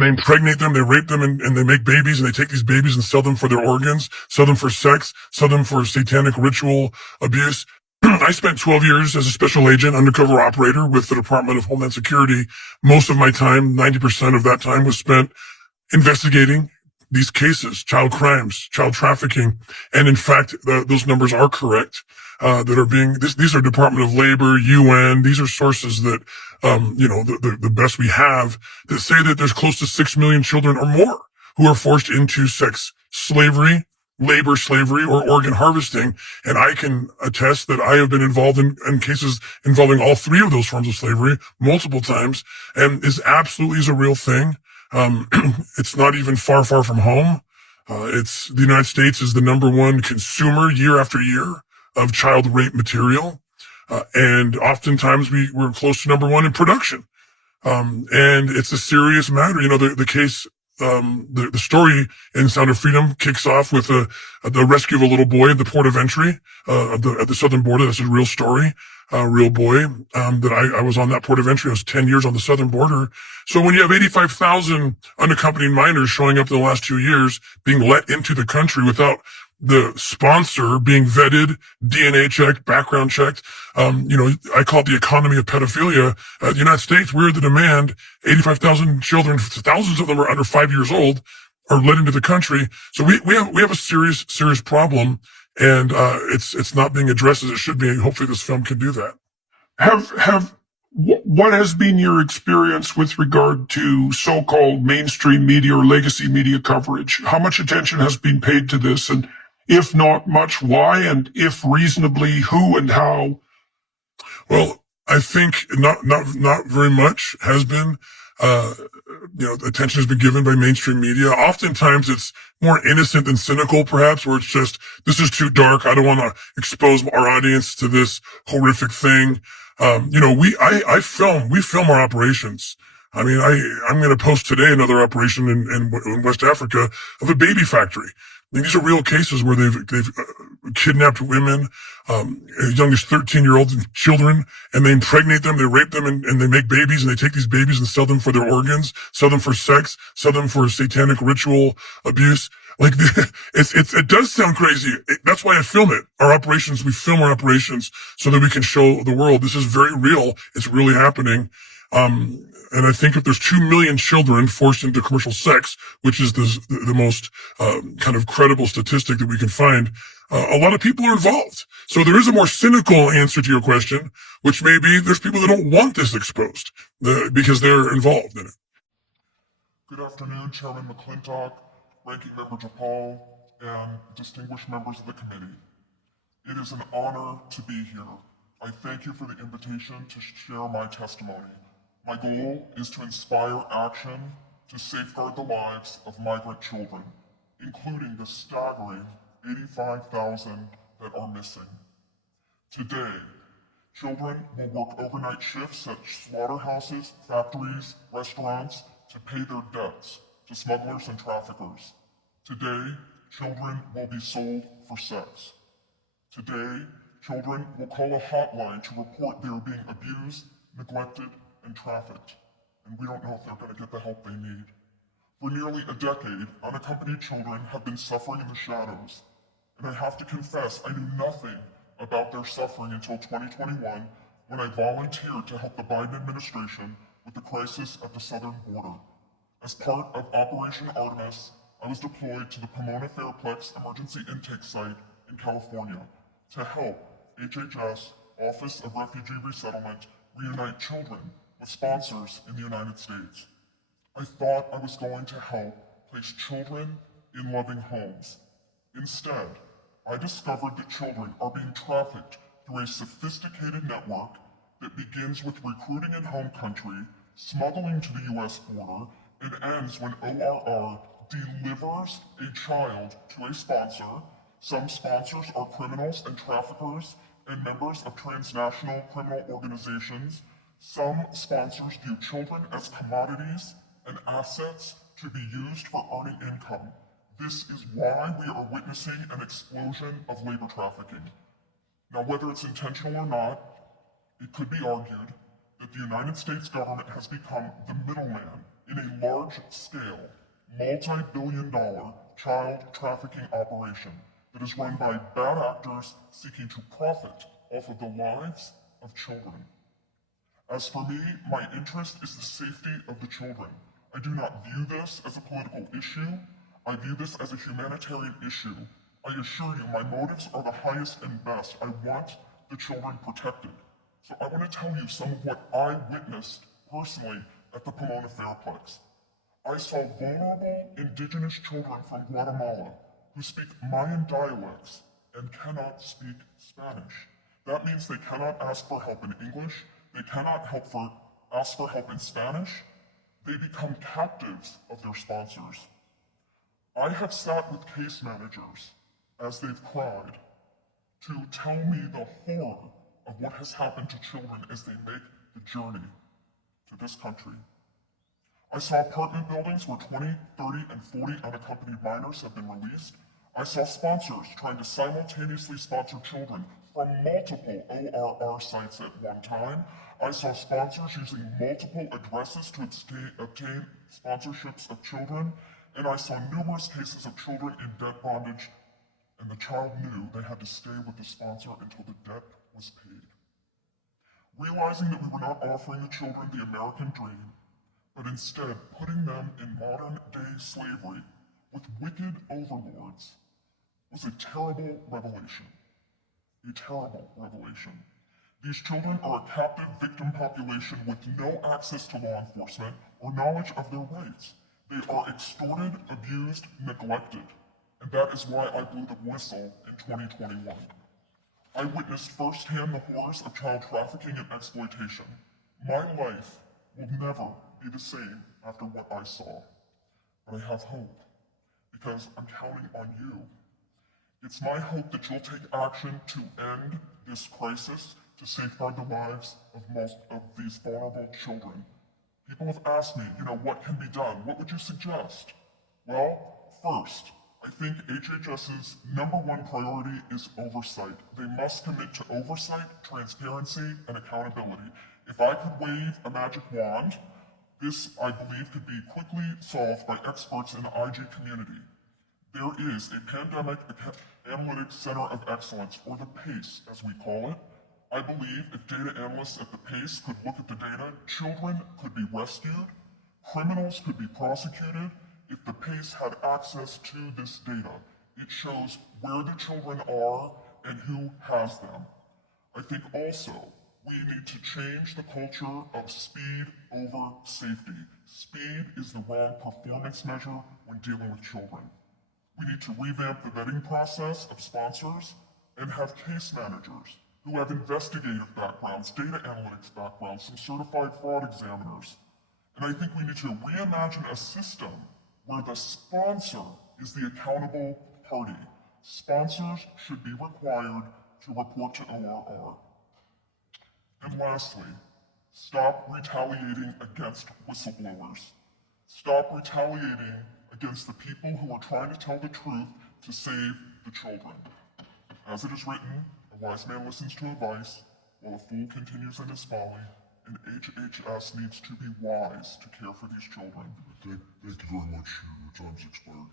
and they impregnate them, they rape them, and they make babies, and they take these babies and sell them for their organs, sell them for sex, sell them for satanic ritual abuse. I spent 12 years as a special agent, undercover operator with the Department of Homeland Security. Most of my time, 90% of that time, was spent investigating these cases, child crimes, child trafficking. And in fact, those numbers are correct, that are these are Department of Labor, UN, these are sources that, the best we have, that say that there's close to 6 million children or more who are forced into sex slavery, labor slavery, or organ harvesting. And I can attest that I have been involved in cases involving all three of those forms of slavery multiple times, and is a real thing. It's not even far from home. The United States is the number one consumer year after year of child rape material. And oftentimes we're close to number one in production. And it's a serious matter. The case, the story in Sound of Freedom kicks off with the rescue of a little boy at the port of entry, at the southern border. That's a real story. A real boy, that I was on that port of entry. I was 10 years on the southern border. So when you have 85,000 unaccompanied minors showing up in the last 2 years, being let into the country without the sponsor being vetted, DNA checked, background checked, I call it the economy of pedophilia. The United States, we're the demand. 85,000 children, thousands of them are under 5 years old, are let into the country. So we have a serious problem. And it's not being addressed as it should be. Hopefully this film can do that. What has been your experience with regard to so-called mainstream media or legacy media coverage? How much attention has been paid to this? And if not much, why? And if reasonably, who and how? Well, I think not very much has been. Attention has been given by mainstream media. Oftentimes it's more innocent than cynical, perhaps, where it's just, this is too dark. I don't want to expose our audience to this horrific thing. We film our operations. I mean, I'm going to post today another operation in West Africa of a baby factory. I mean, these are real cases where they've kidnapped women, as young as 13-year-old children, and they impregnate them, they rape them, and they make babies, and they take these babies and sell them for their organs, sell them for sex, sell them for satanic ritual abuse. Like, it does sound crazy. That's why I film it. We film our operations so that we can show the world this is very real. It's really happening. And I think if there's 2 million children forced into commercial sex, which is the most kind of credible statistic that we can find, a lot of people are involved. So there is a more cynical answer to your question, which may be there's people that don't want this exposed because they're involved in it. Good afternoon, Chairman McClintock, Ranking Member DePaul, and distinguished members of the committee. It is an honor to be here. I thank you for the invitation to share my testimony. My goal is to inspire action to safeguard the lives of migrant children, including the staggering 85,000 that are missing. Today, children will work overnight shifts at slaughterhouses, factories, restaurants to pay their debts to smugglers and traffickers. Today, children will be sold for sex. Today, children will call a hotline to report they are being abused, neglected, and trafficked, and we don't know if they're going to get the help they need. For nearly a decade, unaccompanied children have been suffering in the shadows, and I have to confess I knew nothing about their suffering until 2021, when I volunteered to help the Biden administration with the crisis at the southern border. As part of Operation Artemis, I was deployed to the Pomona Fairplex Emergency Intake Site in California to help HHS, Office of Refugee Resettlement, reunite children with sponsors in the United States. I thought I was going to help place children in loving homes. Instead, I discovered that children are being trafficked through a sophisticated network that begins with recruiting in home country, smuggling to the US border, and ends when ORR delivers a child to a sponsor. Some sponsors are criminals and traffickers and members of transnational criminal organizations. Some sponsors view children as commodities and assets to be used for earning income. This is why we are witnessing an explosion of labor trafficking. Now, whether it's intentional or not, it could be argued that the United States government has become the middleman in a large-scale, multi-billion-dollar child trafficking operation that is run by bad actors seeking to profit off of the lives of children. As for me, my interest is the safety of the children. I do not view this as a political issue. I view this as a humanitarian issue. I assure you, my motives are the highest and best. I want the children protected. So I want to tell you some of what I witnessed personally at the Pomona Fairplex. I saw vulnerable indigenous children from Guatemala who speak Mayan dialects and cannot speak Spanish. That means they cannot ask for help in English, they cannot ask for help in Spanish. They become captives of their sponsors. I have sat with case managers as they've cried to tell me the horror of what has happened to children as they make the journey to this country. I saw apartment buildings where 20, 30, and 40 unaccompanied minors have been released. I saw sponsors trying to simultaneously sponsor children from multiple ORR sites at one time. I saw sponsors using multiple addresses to obtain sponsorships of children. And I saw numerous cases of children in debt bondage, and the child knew they had to stay with the sponsor until the debt was paid. Realizing that we were not offering the children the American dream, but instead putting them in modern-day slavery with wicked overlords, was a terrible revelation. A terrible revelation. These children are a captive victim population with no access to law enforcement or knowledge of their rights. They are extorted, abused, neglected, and that is why I blew the whistle in 2021. I witnessed firsthand the horrors of child trafficking and exploitation. My life will never be the same after what I saw. But I have hope, because I'm counting on you. It's my hope that you'll take action to end this crisis, to safeguard the lives of most of these vulnerable children. People have asked me, what can be done? What would you suggest? Well, first, I think HHS's #1 priority is oversight. They must commit to oversight, transparency, and accountability. If I could wave a magic wand, this, I believe, could be quickly solved by experts in the IG community. There is a Pandemic Analytics Center of Excellence, or the PACE as we call it. I believe if data analysts at the PACE could look at the data, children could be rescued, criminals could be prosecuted. If the PACE had access to this data, it shows where the children are and who has them. I think also we need to change the culture of speed over safety. Speed is the wrong performance measure when dealing with children. We need to revamp the vetting process of sponsors and have case managers who have investigative backgrounds, data analytics backgrounds, some certified fraud examiners. And I think we need to reimagine a system where the sponsor is the accountable party. Sponsors should be required to report to ORR. And lastly, stop retaliating against whistleblowers. Stop retaliating against the people who are trying to tell the truth to save the children. As it is written, a wise man listens to advice, while a fool continues in his folly, and HHS needs to be wise to care for these children. Thank you very much. Your time's expired.